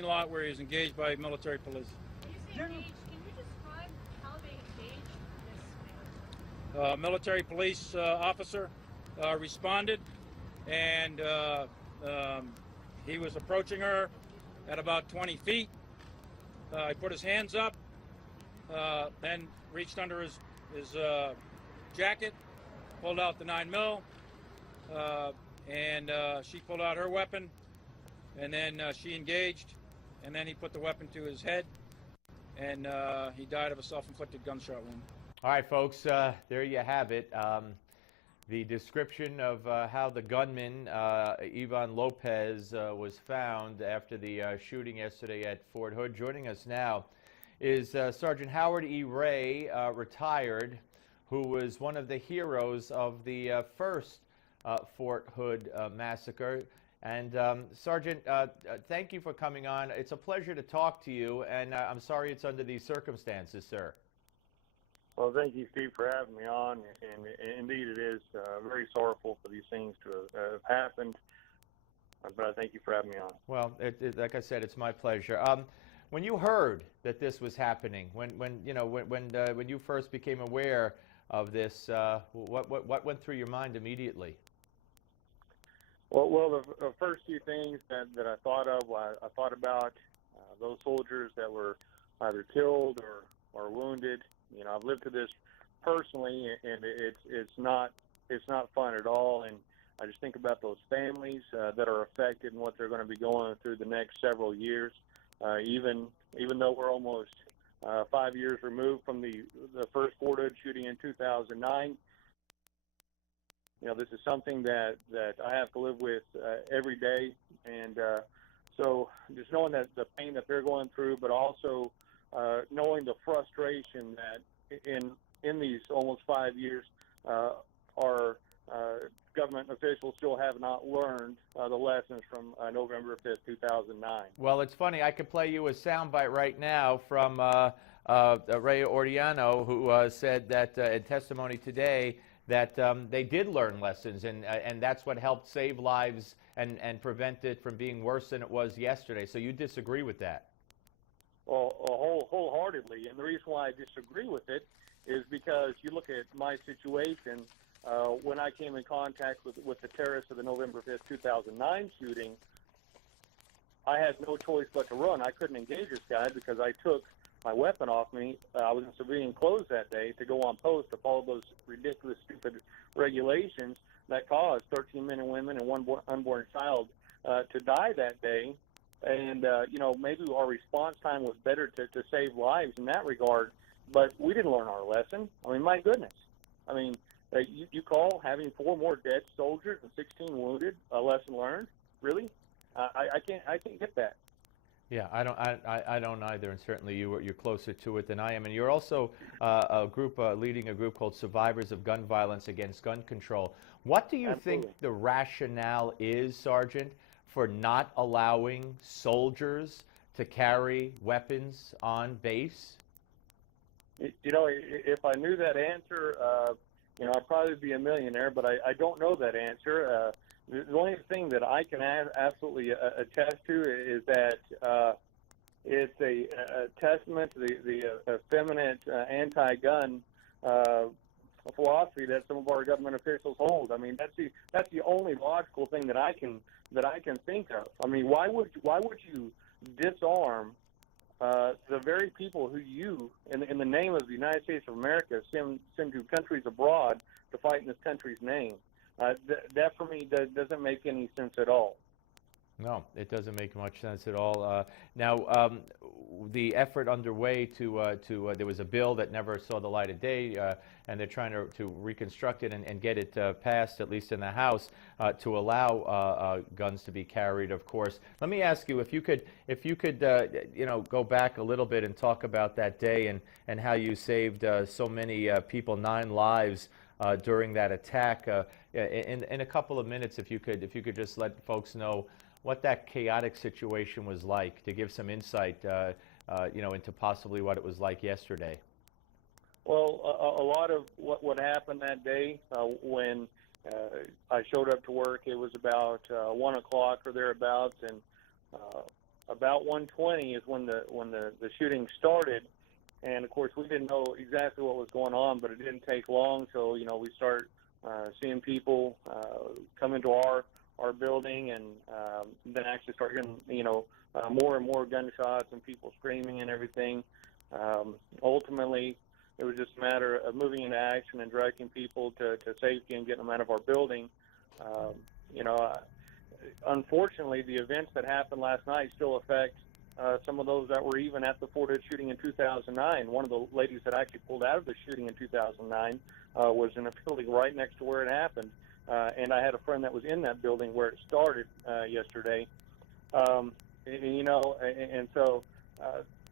parking lot where he was engaged by military police. When you say engaged, can you describe how they engaged this man? Military police officer responded, and he was approaching her at about 20 feet. He put his hands up, then reached under his jacket, pulled out the 9mm, and she pulled out her weapon, and then she engaged, and then he put the weapon to his head, and he died of a self-inflicted gunshot wound. All right, folks, there you have it. The description of how the gunman, Ivan Lopez, was found after the shooting yesterday at Fort Hood. Joining us now is Sgt Howard E Ray, retired, who was one of the heroes of the first Fort Hood Massacre. And Sergeant, thank you for coming on. It's a pleasure to talk to you, and I'm sorry it's under these circumstances, sir. Well, thank you, Steve, for having me on, and indeed it is very sorrowful for these things to have happened, but I thank you for having me on. Well, like I said, it's my pleasure. When you heard that this was happening, when you first became aware of this, what went through your mind immediately? Well, the first few things that I thought of, I thought about those soldiers that were either killed or wounded. You know, I've lived through this personally, and it's not fun at all. And I just think about those families that are affected and what they're going to be going through the next several years. Even though we're almost 5 years removed from the first Fort Hood shooting in 2009, you know, this is something that I have to live with every day. And so just knowing that the pain that they're going through, but also knowing the frustration that in these almost 5 years, our government officials still have not learned the lessons from November 5th, 2009. Well, it's funny. I could play you a soundbite right now from Ray Ordiano, who said that in testimony today that they did learn lessons, and that's what helped save lives and prevent it from being worse than it was yesterday. So you disagree with that? Well, wholeheartedly, and the reason why I disagree with it is because you look at my situation when I came in contact with the terrorists of the November 5th, 2009 shooting. I had no choice but to run. I couldn't engage this guy because I took my weapon off me. I was in civilian clothes that day to go on post to follow those ridiculous, stupid regulations that caused 13 men and women and one unborn child to die that day. And, you know, maybe our response time was better to save lives in that regard, but we didn't learn our lesson. I mean, my goodness. I mean, you call having 4 more dead soldiers and 16 wounded a lesson learned? Really? I can't get that. Yeah, I don't either, and certainly you're closer to it than I am. And you're also leading a group called Survivors of Gun Violence Against Gun Control. What do you think the rationale is, Sergeant, for not allowing soldiers to carry weapons on base? You know, if I knew that answer, you know, I'd probably be a millionaire, but I don't know that answer. The only thing that I can absolutely attest to is that it's a testament to the effeminate anti-gun philosophy that some of our government officials hold. I mean, that's the only logical thing that I can think of. I mean, why would you disarm the very people who you, in the name of the United States of America, send to countries abroad to fight in this country's name? That for me doesn't make any sense at all. No, it doesn't make much sense at all. Now, the effort underway there was a bill that never saw the light of day, and they're trying to reconstruct it and get it passed, at least in the House, to allow guns to be carried, of course. Let me ask you, if you could you know, go back a little bit and talk about that day and how you saved so many people, 9 lives during that attack. In a couple of minutes, if you could just let folks know what that chaotic situation was like, to give some insight, you know, into possibly what it was like yesterday. Well, a lot of what happened that day when I showed up to work, it was about 1 o'clock or thereabouts, and about 1:20 is when the shooting started, and of course we didn't know exactly what was going on, but it didn't take long. So we start seeing people come into our building, and then actually start hearing more and more gunshots and people screaming and everything. Ultimately, it was just a matter of moving into action and directing people to safety and getting them out of our building. Unfortunately, the events that happened last night still affect some of those that were even at the Fort Hood shooting in 2009. One of the ladies that actually pulled out of the shooting in 2009 was in a building right next to where it happened. And I had a friend that was in that building where it started yesterday. And so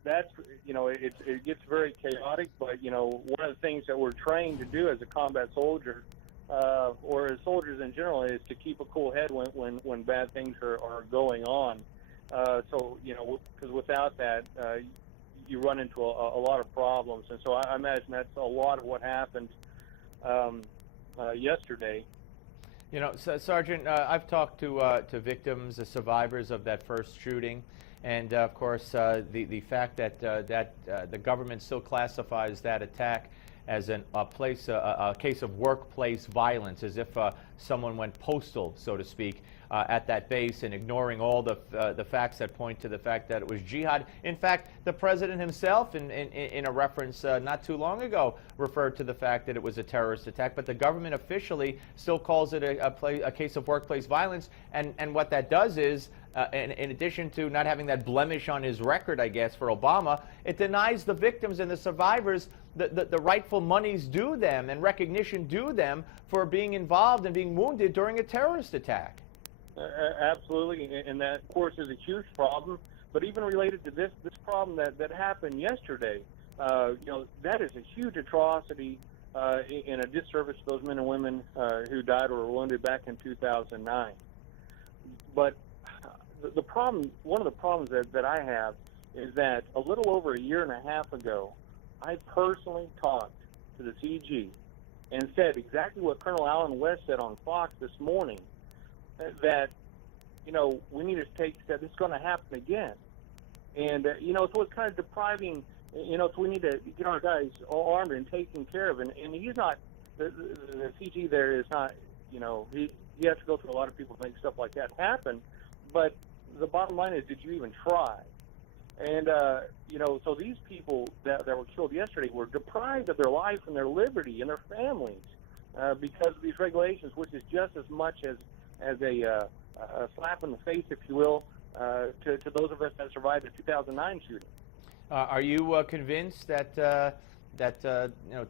that's, it gets very chaotic, but, one of the things that we're trained to do as a combat soldier, or as soldiers in general, is to keep a cool head when bad things are going on. Because without that, you run into a lot of problems. And so I imagine that's a lot of what happened yesterday. Sergeant, I've talked to victims, the survivors of that first shooting, and of course the fact that the government still classifies that attack as a case of workplace violence, as if someone went postal, so to speak, at that base, and ignoring all the facts that point to the fact that it was jihad. In fact, the president himself, in a reference not too long ago, referred to the fact that it was a terrorist attack, but the government officially still calls it a case of workplace violence. And what that does is, in addition to not having that blemish on his record, I guess, for Obama, it denies the victims and the survivors the rightful monies due them and recognition due them for being involved and being wounded during a terrorist attack. Absolutely, and that, of course, is a huge problem. But even related to this problem that happened yesterday, that is a huge atrocity and a disservice to those men and women who died or were wounded back in 2009. But the problem, one of the problems that I have, is that a little over a year and a half ago, I personally talked to the CG and said exactly what Colonel Allen West said on Fox this morning, that we need to take steps. It's going to happen again, and so it's kind of depriving. So we need to get our guys all armed and taken care of. And he's not the CG there is not. He has to go through a lot of people to make stuff like that happen. But the bottom line is, did you even try? And so these people that were killed yesterday were deprived of their life and their liberty and their families because of these regulations, which is just as much as a slap in the face, if you will, to those of us that survived the 2009 shooting. Are you convinced that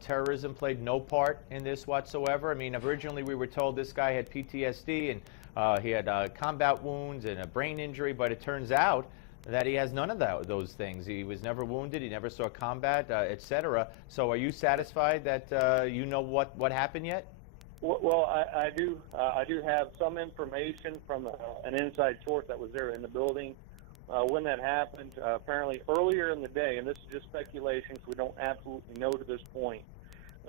terrorism played no part in this whatsoever? I mean, originally we were told this guy had PTSD and he had combat wounds and a brain injury, but it turns out that he has none of those things. He was never wounded, he never saw combat, etc. So are you satisfied that you know what happened yet? Well, I do have some information from an inside source that was there in the building when that happened. Apparently earlier in the day, and this is just speculation, so we don't absolutely know to this point,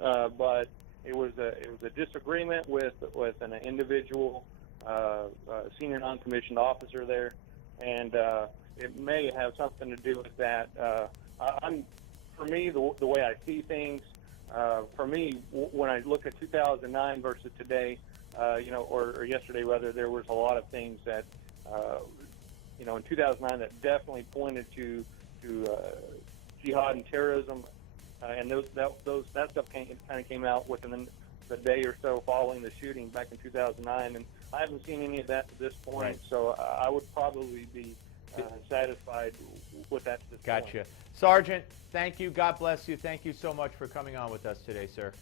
but it was a disagreement with an individual senior non-commissioned officer there, and it may have something to do with that. For me, the way I see things, for me, when I look at 2009 versus today, or yesterday rather, there was a lot of things that, in 2009 that definitely pointed to jihad and terrorism, and that stuff kind of came out within the day or so following the shooting back in 2009, and I haven't seen any of that to this point. Right. So I would probably be satisfied with that. Gotcha. Point. Sergeant, thank you. God bless you. Thank you so much for coming on with us today, sir.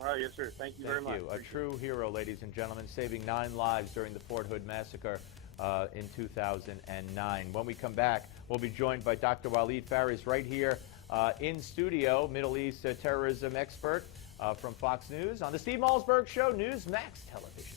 All right, yes, sir. Thank you very much. A true hero, ladies and gentlemen, saving 9 lives during the Fort Hood Massacre in 2009. When we come back, we'll be joined by Dr. Waleed Faris right here in studio, Middle East terrorism expert from Fox News on the Steve Malzberg Show, Newsmax Television.